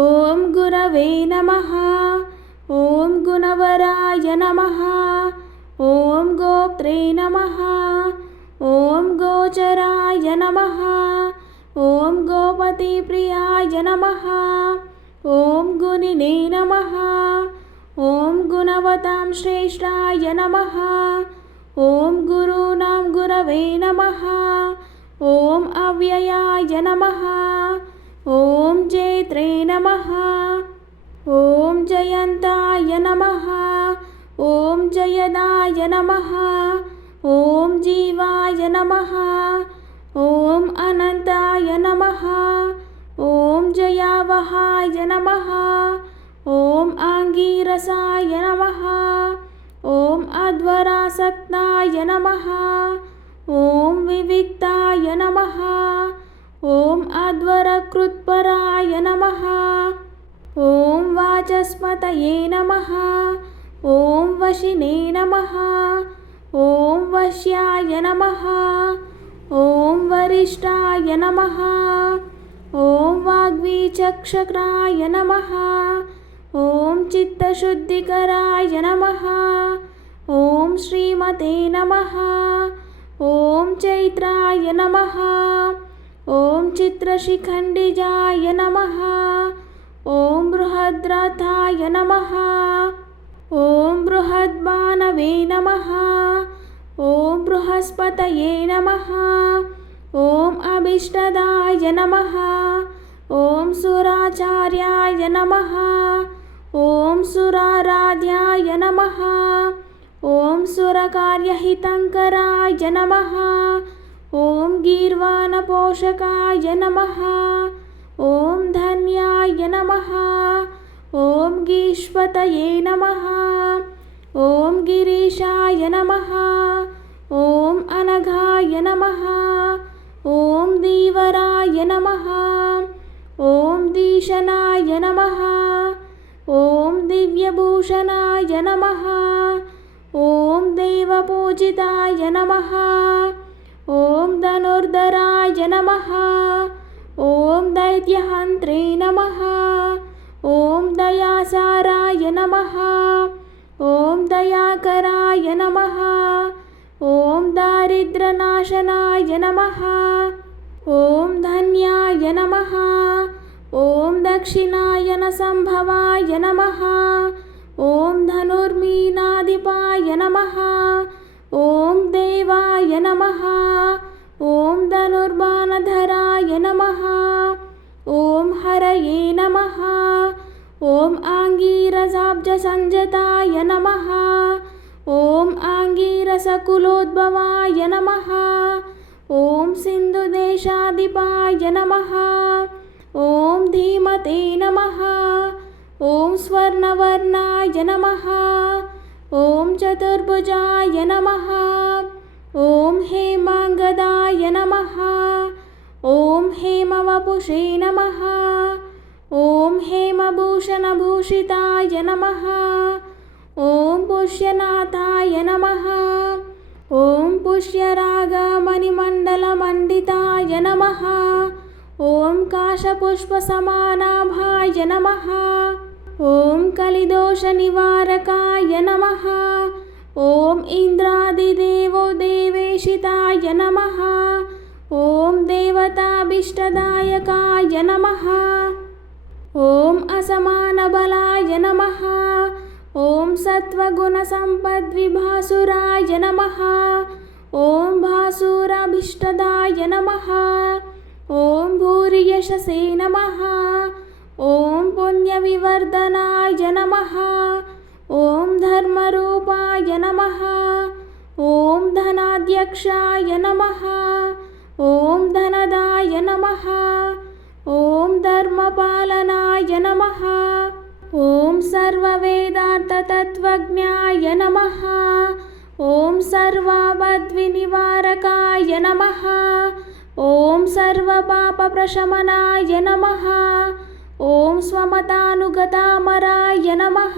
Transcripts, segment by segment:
ॐ गुरवे नमः। ॐ गुणवराय नमः। ॐ गोप्त्रे नमः। ॐ गोचराय नमः। ॐ गोपतिप्रियाय नमः। ॐ गुणिने नमः। ॐ गुणवतां श्रेष्ठाय नमः। ॐ गुरूणां गुरवे नमः। ॐ अव्ययाय नमः। ॐ जैत्रे नमः। ॐ जयन्ताय नमः। ॐ जयदाय नमः। ॐ जीवाय नमः। ॐ अनन्ताय नमः। ॐ जयावहाय नमः। ॐ आङ्गीरसाय नमः। ॐ अध्वरासक्ताय नमः। ॐ विविक्ताय नमः। ॐ अध्वरकृत्पराय नमः। ॐ वाचस्पतये नमः। ॐ वशिने नमः। ॐ वश्याय नमः। ॐ वरिष्ठाय नमः। ॐ वाग्वीचक्षराय नमः। ॐ चित्तशुद्धिकराय नमः। ॐ श्रीमते नमः। ॐ चैत्राय नमः। ॐ चित्रशिखण्डिजाय नमः। ॐ बृहद्रथाय नमः। ॐ बृहद्भानवे नमः। ॐ बृहस्पतये नमः। ॐ अभीष्टदाय नमः। ॐ सुराचार्याय नमः। ॐ सुराराध्याय नमः। ॐ सुरकार्यहितङ्कराय नमः। ॐ गीर्वाणपोषकाय नमः। ॐ धन्याय नमः। ॐ गीष्पतये नमः। ॐ गिरीशाय नमः। ॐ अनघाय नमः। ॐ धीवराय नमः। ॐ दीशनाय नमः। ॐ दिव्यभूषणाय नमः। ॐ देवपूजिताय नमः। ॐ धनुर्धराय नमः। ॐ दैत्यहन्त्रे नमः। ॐ दयासाराय नमः। ॐ दयाकराय नमः। ॐ दारिद्र्यनाशनाय नमः। ॐ धन्याय नमः। ॐ दक्षिणायनसम्भवाय नमः। ॐ धनुर्मीनाधिपाय नमः। ॐ देवाय नमः। ॐ धनुर्बाणधराय नमः। ॐ हरये नमः। ॐ आङ्गीरसाब्जसञ्जताय नमः। ॐ आङ्गीरसकुलोद्भवाय नमः। ॐ सिन्धुदेशाधिपाय नमः। ॐ धीमते नमः। ॐ स्वर्णवर्णाय नमः। ॐ चतुर्भुजाय नमः। ॐ हेमाङ्गदाय नमः। ॐ हेमवपुषे नमः। ॐ हेमभूषणभूषिताय नमः। ॐ पुष्यनाथाय नमः। ॐ पुष्यरागमणिमण्डलमण्डिताय नमः। ॐ काशपुष्पसमानाभाय नमः। ॐ कलिदोषनिवारकाय नमः। ॐ इन्द्रादिदेवो देवेशिताय नमः। ॐ देवताभीष्टदायकाय नमः। ॐ असमानबलाय नमः। ॐ सत्त्वगुणसम्पद्विभासुराय नमः। ॐ भासुराभीष्टदाय नमः। ॐ भूरियशसे नमः। ॐ पुण्यविवर्धनाय नमः। ॐ धर्मरूपाय नमः। ॐ धनाध्यक्षाय नमः। ॐ धनदाय नमः। ॐ धर्मपालनाय नमः। ॐ सर्ववेदार्थतत्त्वज्ञाय नमः। ॐ सर्वापद्विनिवारकाय नमः। ॐ सर्वपापप्रशमनाय नमः। ॐ स्वमतानुगतामराय नमः।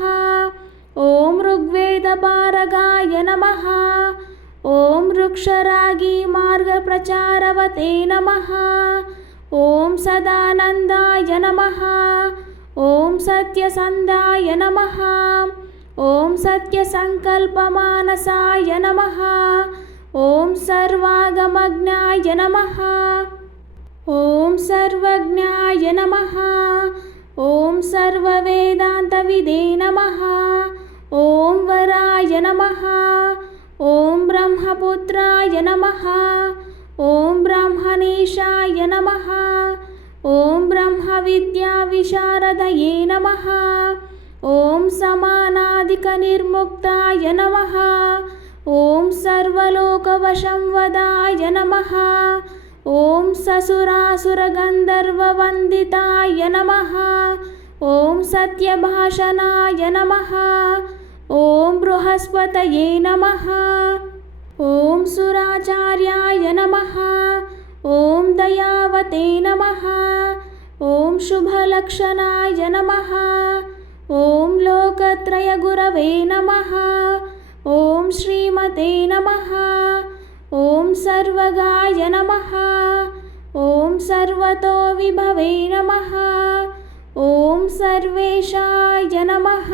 ॐ ऋग्वेदपारगाय नमः। ॐ वृक्षरागीमार्गप्रचारवते नमः। ॐ सदानन्दाय नमः। ॐ सत्यसन्धाय नमः। ॐ सत्यसङ्कल्पमानसाय नमः। ॐ सर्वागमज्ञाय नमः। ॐ सर्वज्ञाय नमः। ॐ सर्ववेदान्तविदे नमः। ॐ वराय नमः। ॐ ब्रह्मपुत्राय नमः। ॐ ब्रह्मणेशाय नमः। ॐ ब्रह्मविद्याविशारदये नमः। ॐ समानादिकनिर्मुक्ताय नमः। ॐ सर्वलोकवशंवदाय नमः। ॐ ससुरासुरगन्धर्ववन्दिताय नमः। ॐ सत्यभाषणाय नमः। ॐ बृहस्पतये नमः। ॐ सुराचार्याय नमः। ॐ दयावते नमः। ॐ शुभलक्षणाय नमः। ॐ लोकत्रयगुरवे नमः। ॐ श्रीमते नमः। ॐ सर्वगाय नमः। ॐ सर्वतो विभवे नमः। ॐ सर्वेशाय नमः।